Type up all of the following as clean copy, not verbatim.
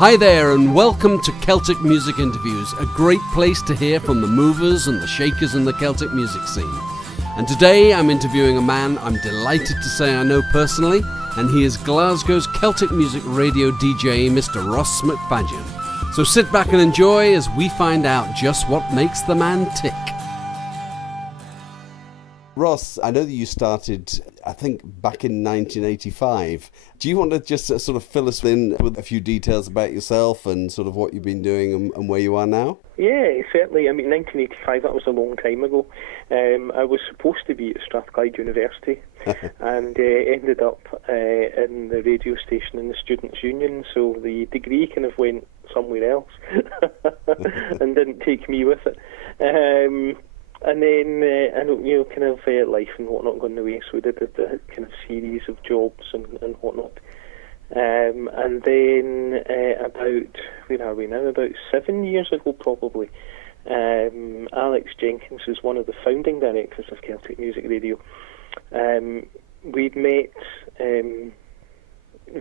Hi there and welcome to Celtic Music Interviews, a great place to hear from the movers and the shakers in the Celtic music scene. And today I'm interviewing a man I'm delighted to say I know personally, and he is Glasgow's Celtic music radio DJ, Mr. Ross Macfadyen. So sit back and enjoy as we find out just what makes the man tick. Ross, I know that you started, I think, back in 1985. Do you want to just sort of fill us in with a few details about yourself and sort of what you've been doing and where you are now? Yeah, certainly. I mean, 1985, that was a long time ago. I was supposed to be at Strathclyde University and ended up in the radio station in the Students' Union, so the degree kind of went somewhere else and didn't take me with it. And then, kind of life and whatnot going away, so we did a kind of series of jobs and whatnot. And then where are we now? About 7 years ago, probably, Alex Jenkins is one of the founding directors of Celtic Music Radio. We'd met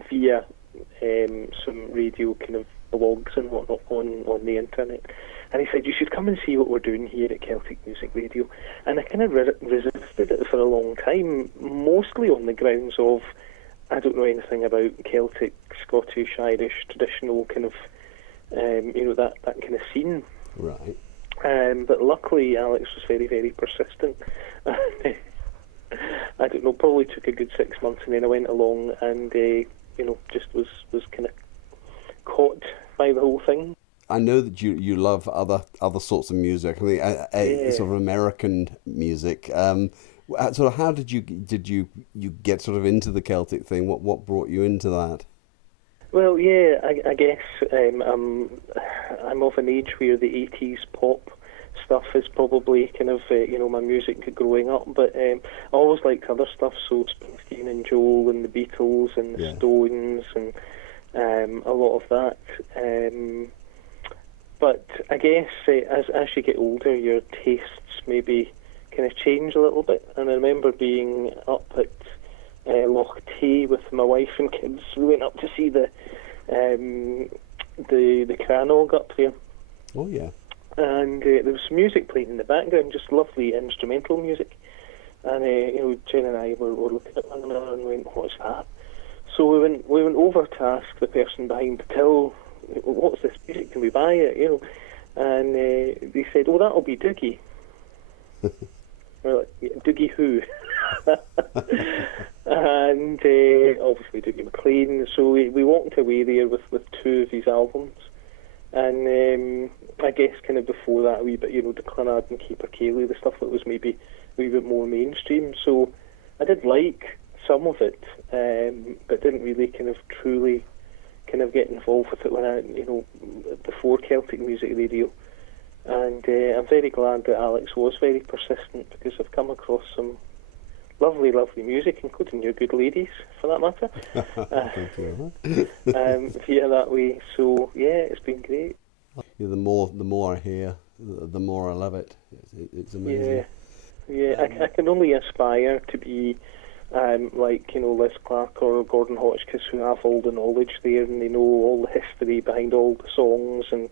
via some radio kind of blogs and whatnot on the internet. And he said, you should come and see what we're doing here at Celtic Music Radio. And I kind of resisted it for a long time, mostly on the grounds of I don't know anything about Celtic, Scottish, Irish, traditional kind of, that kind of scene. Right. But luckily, Alex was very, very persistent. I don't know, probably took a good 6 months, and then I went along and, just was kind of caught by the whole thing. I know that you love other sorts of music. I mean, sort of American music. Sort of, how did you get sort of into the Celtic thing? What brought you into that? Well, yeah, I guess I'm of an age where the 80s pop stuff is probably kind of my music growing up. But I always liked other stuff, so Springsteen and Joel and the Beatles and the Stones and a lot of that. But I guess as you get older, your tastes maybe kind of change a little bit. And I remember being up at Loch Tay with my wife and kids. We went up to see the Cranog up there. Oh yeah. And there was music playing in the background, just lovely instrumental music. And Jen and I were looking at one another and went, "What's that?" So we went over to ask the person behind the till, "What's this music? Can we buy it?" And they said, "Oh, that'll be Doogie." We're like, "Doogie who?" And obviously Doogie McLean. So we walked away there with two of his albums. And I guess kind of before that a wee bit, the Clannad and Keeper Cayley, the stuff that was maybe a wee bit more mainstream. So I did like some of it, but didn't really kind of truly kind of get involved with it when I, before Celtic Music Radio. And I'm very glad that Alex was very persistent, because I've come across some lovely, lovely music, including your good ladies, for that matter. Thank you. Via that way. So yeah, it's been great. Yeah, the more I hear, the more I love it. It's amazing. Yeah. I can only aspire to be like Liz Clark or Gordon Hotchkiss, who have all the knowledge there and they know all the history behind all the songs. And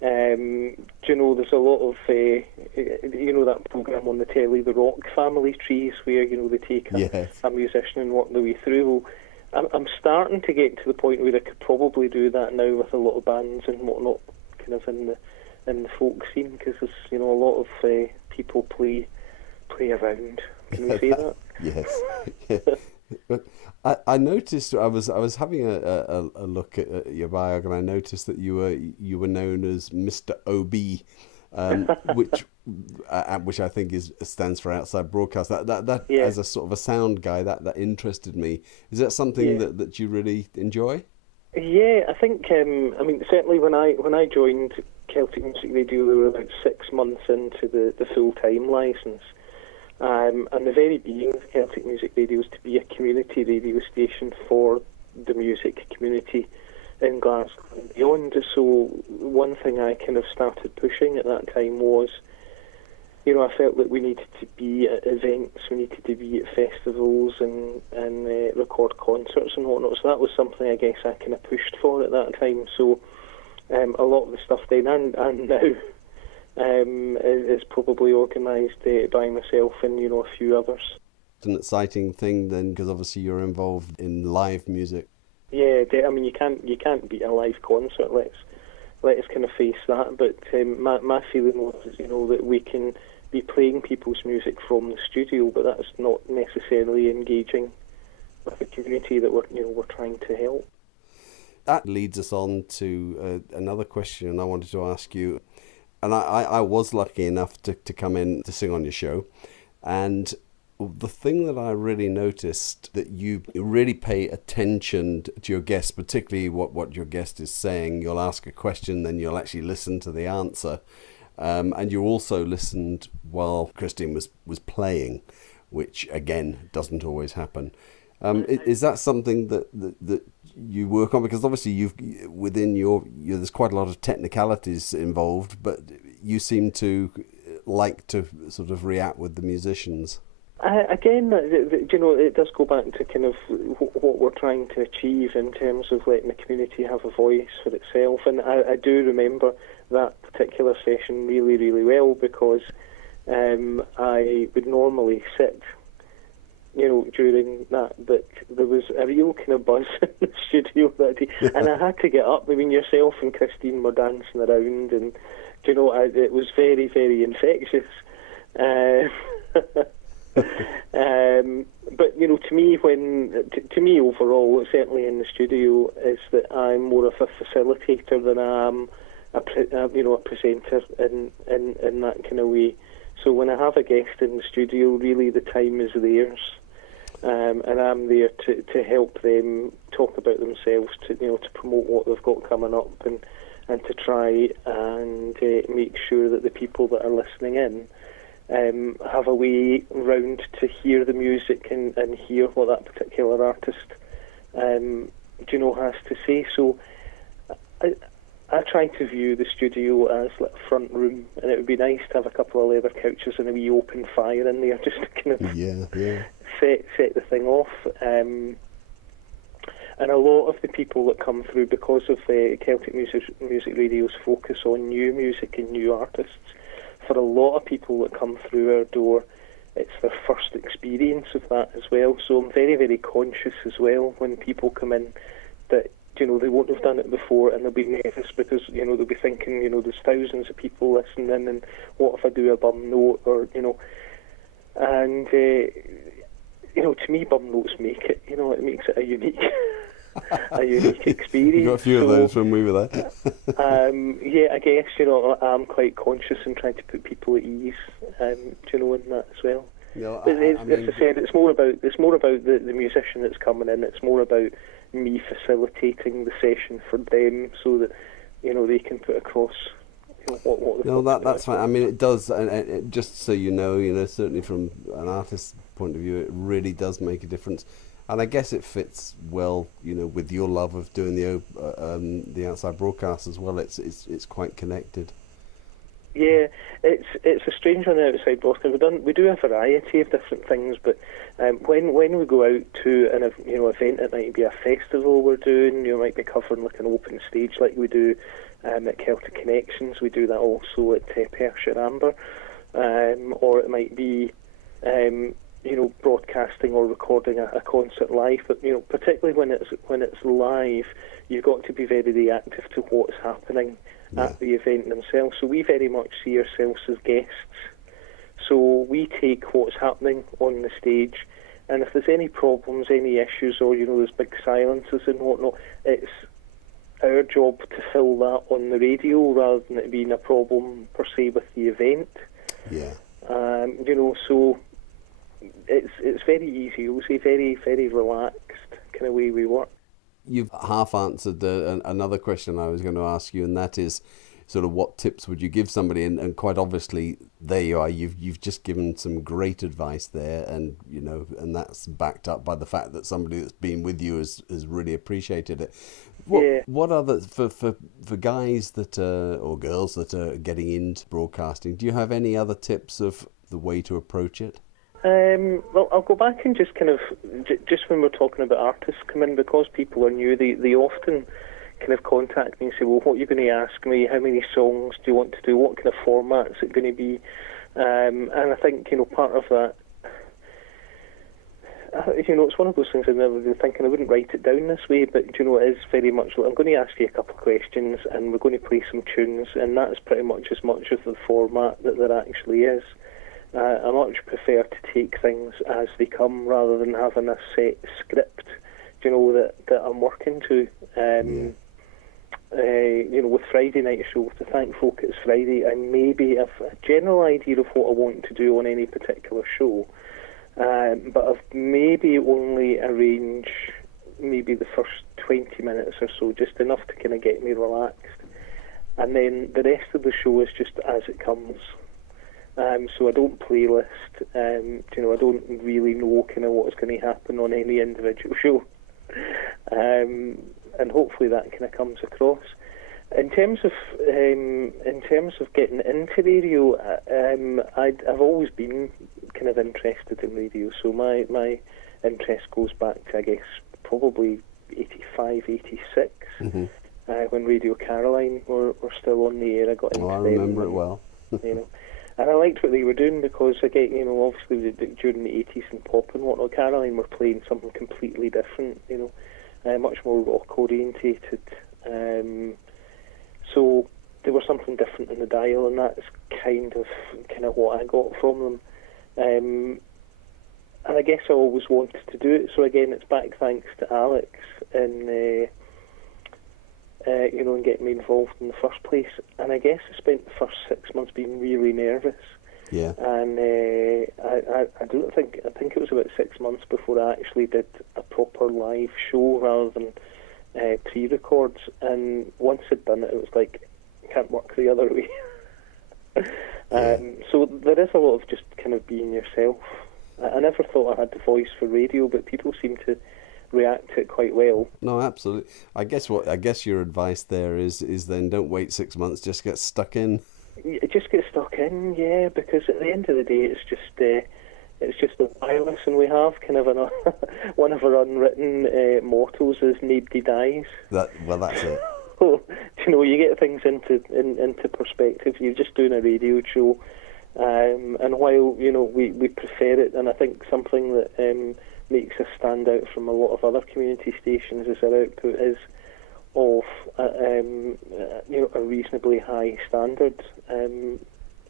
there's a lot of that programme on the telly, the Rock Family Trees, where they take a musician and work their way through. Well, I'm starting to get to the point where I could probably do that now with a lot of bands and whatnot, kind of in the folk scene, because there's a lot of people play around. Can we say that? Yes. Yeah. But I noticed, I was having a look at your bio, and I noticed that you were known as Mr. OB, which I think stands for outside broadcast. That as a sort of a sound guy, that interested me. Is that something that you really enjoy? Yeah, I think certainly when I joined Celtic Music Radio, we were about 6 months into the full-time licence. And the very beginning of Celtic Music Radio was to be a community radio station for the music community in Glasgow and beyond. So one thing I kind of started pushing at that time was I felt that we needed to be at events, we needed to be at festivals and record concerts and whatnot. So that was something I guess I kind of pushed for at that time. So a lot of the stuff then and now is probably organised by myself and a few others. It's an exciting thing then, because obviously you're involved in live music. Yeah, I mean you can't beat a live concert. Let's kind of face that. But my feeling was, that we can be playing people's music from the studio, but that's not necessarily engaging with the community that we're trying to help. That leads us on to another question I wanted to ask you. And I was lucky enough to come in to sing on your show. And the thing that I really noticed, that you really pay attention to your guests, particularly what your guest is saying. You'll ask a question, then you'll actually listen to the answer. And you also listened while Christine was playing, which, again, doesn't always happen. Is that something that you work on? Because obviously within there's quite a lot of technicalities involved, but you seem to like to sort of react with the musicians. Again, it does go back to kind of what we're trying to achieve in terms of letting the community have a voice for itself. And I do remember that particular session really, really well, because I would normally sit during that, but there was a real kind of buzz in the studio that day, and I had to get up. I mean, yourself and Christine were dancing around, and it was very, very infectious. But to me overall, certainly in the studio, is that I'm more of a facilitator than I am a presenter in that kind of way. So when I have a guest in the studio, really the time is theirs. And I'm there to help them talk about themselves, to promote what they've got coming up, and to try and make sure that the people that are listening in have a way round to hear the music and hear what that particular artist has to say. So I try to view the studio as like a front room, and it would be nice to have a couple of leather couches and a wee open fire in there, just to kind of set the thing off. And a lot of the people that come through, because of Celtic Music Radio's focus on new music and new artists, for a lot of people that come through our door, it's their first experience of that as well. So I'm very, very conscious as well when people come in that they won't have done it before, and they'll be nervous because they'll be thinking there's thousands of people listening, and what if I do a bum note, or and to me bum notes make it. It makes it a unique experience. You got a few of those when we were there. I guess I'm quite conscious and trying to put people at ease, in that as well. As I said, it's more about the musician that's coming in. It's more about me facilitating the session for them, so that they can put across what that's fine. I mean, it does, and just so certainly from an artist's point of view, it really does make a difference. And I guess it fits well, with your love of doing the outside broadcast as well. It's quite connected. Yeah, it's a strange one, outside broadcast. We do a variety of different things, but when we go out to an event, it might be a festival we're doing. You might be covering like an open stage, like we do at Celtic Connections. We do that also at Perthshire Amber, or it might be broadcasting or recording a concert live. But particularly when it's live, you've got to be very reactive to what's happening at the event themselves. So we very much see ourselves as guests. So we take what's happening on the stage, and if there's any problems, any issues, or there's big silences and whatnot, it's our job to fill that on the radio rather than it being a problem per se with the event. So it's very easy. We'll say very, very relaxed kind of way we work. You've half answered another question I was going to ask you, and that is sort of what tips would you give somebody? And quite obviously, there you are. You've just given some great advice there, and and that's backed up by the fact that somebody that's been with you has really appreciated it. What other for guys that or girls that are getting into broadcasting? Do you have any other tips of the way to approach it? Well, I'll go back and just kind of just when we're talking about artists come in, because people are new, they often kind of contact me and say, well, what are you going to ask me? How many songs do you want to do? What kind of format is it going to be? And I think, part of that, it's one of those things I've never been thinking. I wouldn't write it down this way, but, it is very much, I'm going to ask you a couple of questions and we're going to play some tunes, and that's pretty much as much of the format that there actually is. I much prefer to take things as they come rather than having a set script, that I'm working to. With Friday night show, to thank folk it's Friday, I maybe have a general idea of what I want to do on any particular show, but I've maybe only arrange maybe the first 20 minutes or so, just enough to kind of get me relaxed, and then the rest of the show is just as it comes. So I don't playlist, I don't really know kind of what's going to happen on any individual show. And hopefully that kind of comes across. In terms of getting into radio, I've always been kind of interested in radio. So my interest goes back to, I guess, probably 85, 86, when Radio Caroline were still on the air. I got into I remember it well. And I liked what they were doing because, again, obviously during the 80s and pop and whatnot, Caroline were playing something completely different, much more rock orientated. So there was something different in the dial, and that's kind of what I got from them. And I guess I always wanted to do it. So again, it's back thanks to Alex and getting me involved in the first place. And I guess I spent the first 6 months being really nervous. Yeah. And I think it was about 6 months before I actually did a proper live show rather than pre-records. And once I'd done it, it was like, can't work the other way. So there is a lot of just kind of being yourself. I never thought I had the voice for radio, but people seem to react to it quite well. No, absolutely. I guess your advice there is then don't wait 6 months, just get stuck in. Just get stuck in, yeah, because at the end of the day, it's just the wireless, and we have kind of one of our unwritten mottos is nobody dies. That's it. You get things into perspective. You're just doing a radio show, and while we prefer it, and I think something that makes us stand out from a lot of other community stations is our output is of a reasonably high standard.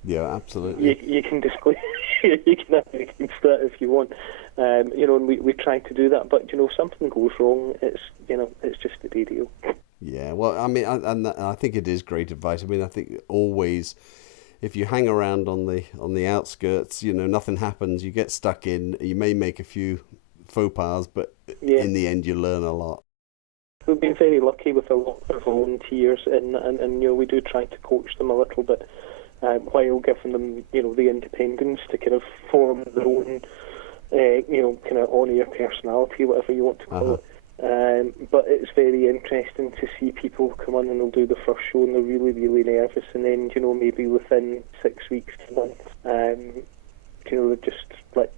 Yeah, absolutely. You can display, you can have against that if you want, and we try to do that. But if something goes wrong, it's just the radio. Yeah, well, I mean, and I think it is great advice. I mean, I think always, if you hang around on the outskirts, nothing happens. You get stuck in. You may make a few faux pas, but in the end, you learn a lot. We've been very lucky with a lot of volunteers, and we do try to coach them a little bit, while giving them the independence to kind of form their own kind of on-air personality, whatever you want to call it. But it's very interesting to see people come on and they'll do the first show and they're really, really nervous, and then maybe within 6 weeks to months, they're just like,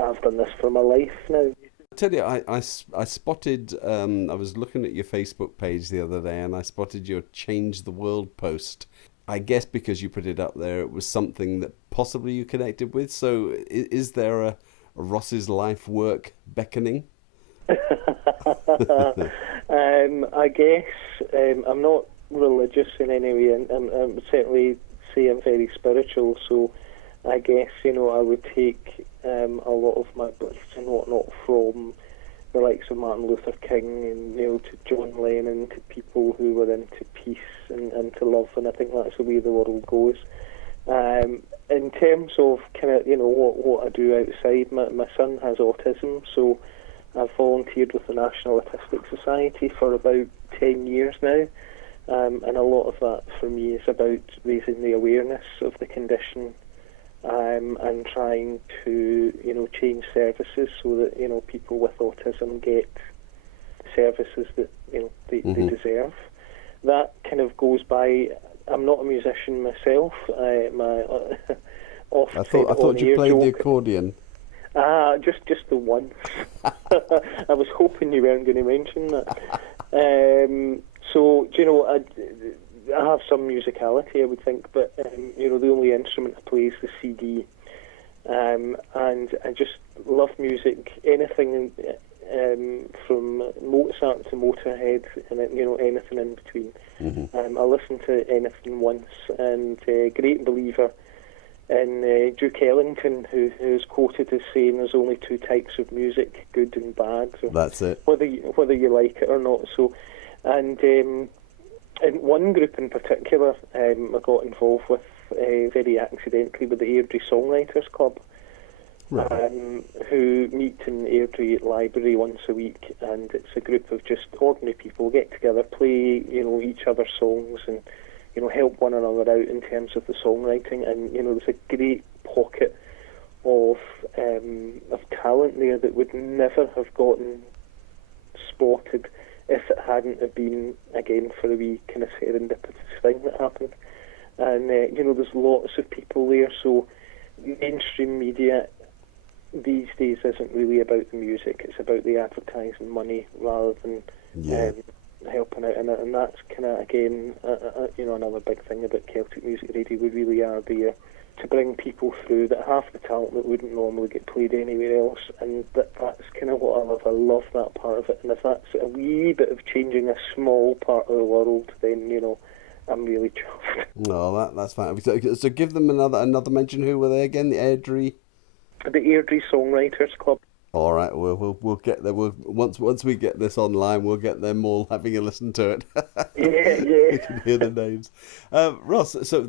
I've done this for my life now. I tell you, I spotted, I was looking at your Facebook page the other day and I spotted your Change the World post. I guess because you put it up there, it was something that possibly you connected with. So is there a Ross's life work beckoning? I guess I'm not religious in any way, and I'm certainly say I'm very spiritual, so I guess I would take a lot of my beliefs and whatnot from the likes of Martin Luther King and to John Lennon, to people who were into peace and to love, and I think that's the way the world goes. In terms of kind of what I do outside, my son has autism, so I've volunteered with the National Autistic Society for about 10 years now, and a lot of that for me is about raising the awareness of the condition, and trying to change services so that people with autism get the services that they deserve. That kind of goes by. I'm not a musician myself. My I thought you played the accordion. Just the once. I was hoping you weren't going to mention that. So, I have some musicality, I would think, but the only instrument I play is the CD, and I just love music. Anything from Mozart to Motorhead, and anything in between. I listen to anything once, and great believer in Duke Ellington, who's quoted as saying there's only two types of music, good and bad. So that's it. Whether you like it or not. So, and in one group in particular, I got involved with very accidentally with the Airdrie Songwriters Club, right. Who meet in Airdrie Library once a week, and it's a group of just ordinary people get together, play each other's songs, and help one another out in terms of the songwriting. And there's a great pocket of talent there that would never have gotten spotted if it hadn't have been, again, for a wee kind of serendipitous thing that happened. And there's lots of people there, so mainstream media these days isn't really about the music, it's about the advertising money rather than helping out, and that's kind of, again, another big thing about Celtic Music Radio. We really are there to bring people through that have the talent that wouldn't normally get played anywhere else, and that's kind of what I love. I love that part of it, and if that's a wee bit of changing a small part of the world, then I'm really chuffed. No, that's fine. So give them another mention. Who were they again? The Airdrie Songwriters Club. All right, we'll get there. Once we get this online, we'll get them all having a listen to it. Yeah. You can hear the names. Ross, so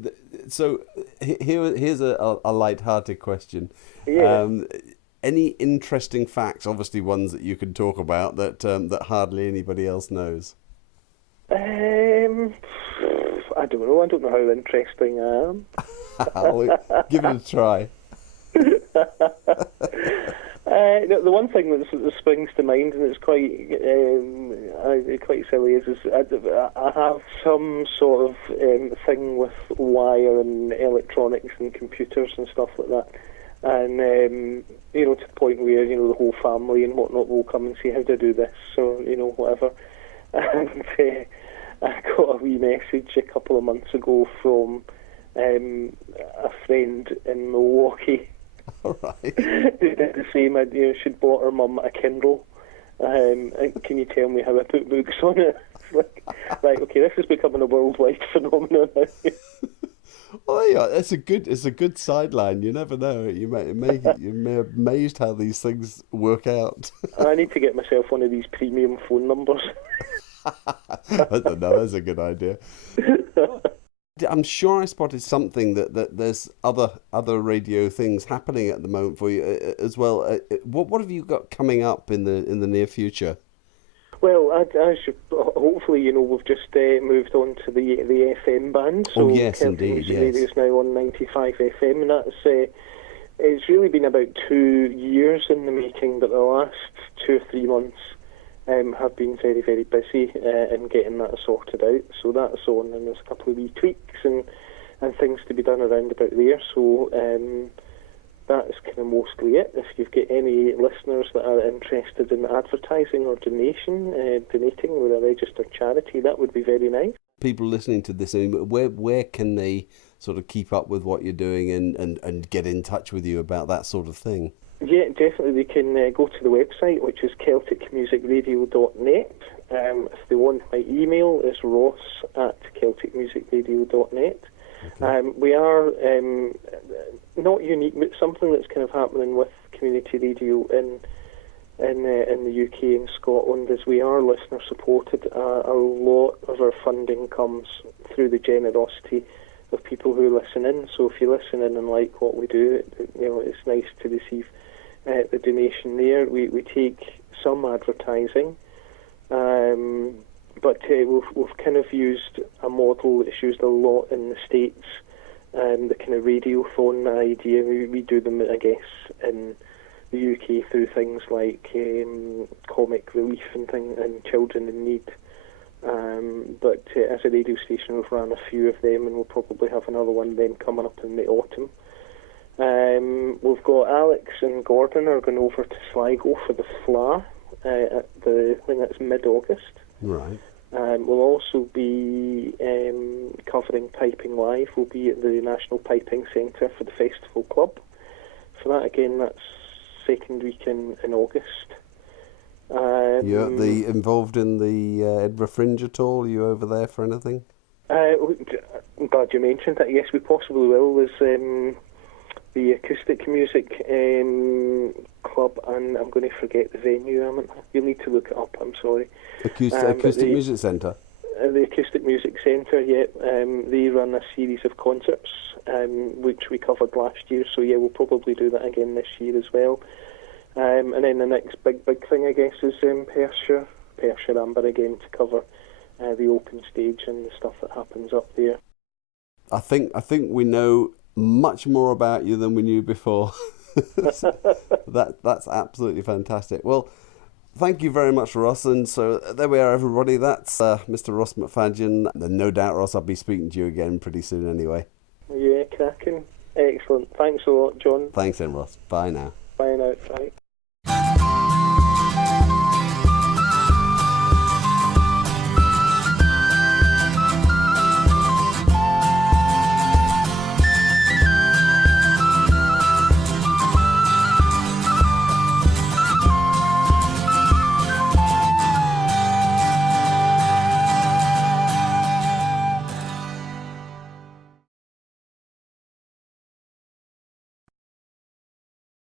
here's a light-hearted question. Yeah. Any interesting facts? Obviously, ones that you can talk about that hardly anybody else knows. I don't know. I don't know how interesting I am. Give it a try. The one thing that springs to mind, and it's quite silly, is I have some sort of thing with wire and electronics and computers and stuff like that, and to the point where the whole family and whatnot will come and say, how do I do this, so whatever. And I got a wee message a couple of months ago from a friend in Milwaukee. All right. Who did the same. She'd bought her mum a Kindle. And can you tell me how I put books on it? It's like, right, okay, this is becoming a worldwide phenomenon now. Well, yeah, it's a good sideline. You never know. You may be amazed how these things work out. I need to get myself one of these premium phone numbers. I don't know. That's a good idea. I'm sure I spotted something that there's other radio things happening at the moment for you as well. What have you got coming up in the near future? Well, I should, hopefully, we've just moved on to the FM band. So yes, indeed, yes. Radio is now on 95 FM, and that's it's really been about 2 years in the making, but the last 2 or 3 months have been very, very busy in getting that sorted out. So that's on, and there's a couple of wee tweaks and things to be done around about there. So that's kind of mostly it. If you've got any listeners that are interested in advertising or donating with a registered charity, that would be very nice. People listening to this, where can they sort of keep up with what you're doing and get in touch with you about that sort of thing? Yeah, definitely. They can go to the website, which is celticmusicradio.net. If they want, my email is ross@celticmusicradio.net. Okay. We are not unique, but something that's kind of happening with community radio in the UK and Scotland is we are listener supported. A lot of our funding comes through the generosity of people who listen in. So if you listen in and like what we do, it's nice to receive the donation there. We take some advertising, but we've kind of used a model that's used a lot in the States, the kind of radiophone idea. We do them, I guess, in the UK through things like comic relief and children in need. But as a radio station, we've run a few of them, and we'll probably have another one then coming up in the autumn. We've got Alex and Gordon are going over to Sligo for the FLA I think that's mid-August. Right. We'll also be covering Piping Live. We'll be at the National Piping Centre for the Festival Club. For that, again, that's second week in August. You're involved in the Edinburgh Fringe at all? Are you over there for anything? I'm glad you mentioned that. Yes, we possibly will. There's the Acoustic Music Club, and I'm going to forget the venue. You'll need to look it up, I'm sorry. Acoustic Music Centre? The Acoustic Music Centre, yeah. They run a series of concerts, which we covered last year, so yeah, we'll probably do that again this year as well. And then the next big thing, I guess, is Perthshire Amber again, to cover the open stage and the stuff that happens up there. I think we know much more about you than we knew before. That's absolutely fantastic. Well, thank you very much, Ross. And so there we are, everybody. That's Mr. Ross Macfadyen. And no doubt, Ross, I'll be speaking to you again pretty soon anyway. Yeah, cracking. Excellent. Thanks a lot, John. Thanks then, Ross. Bye now. Bye now. Bye.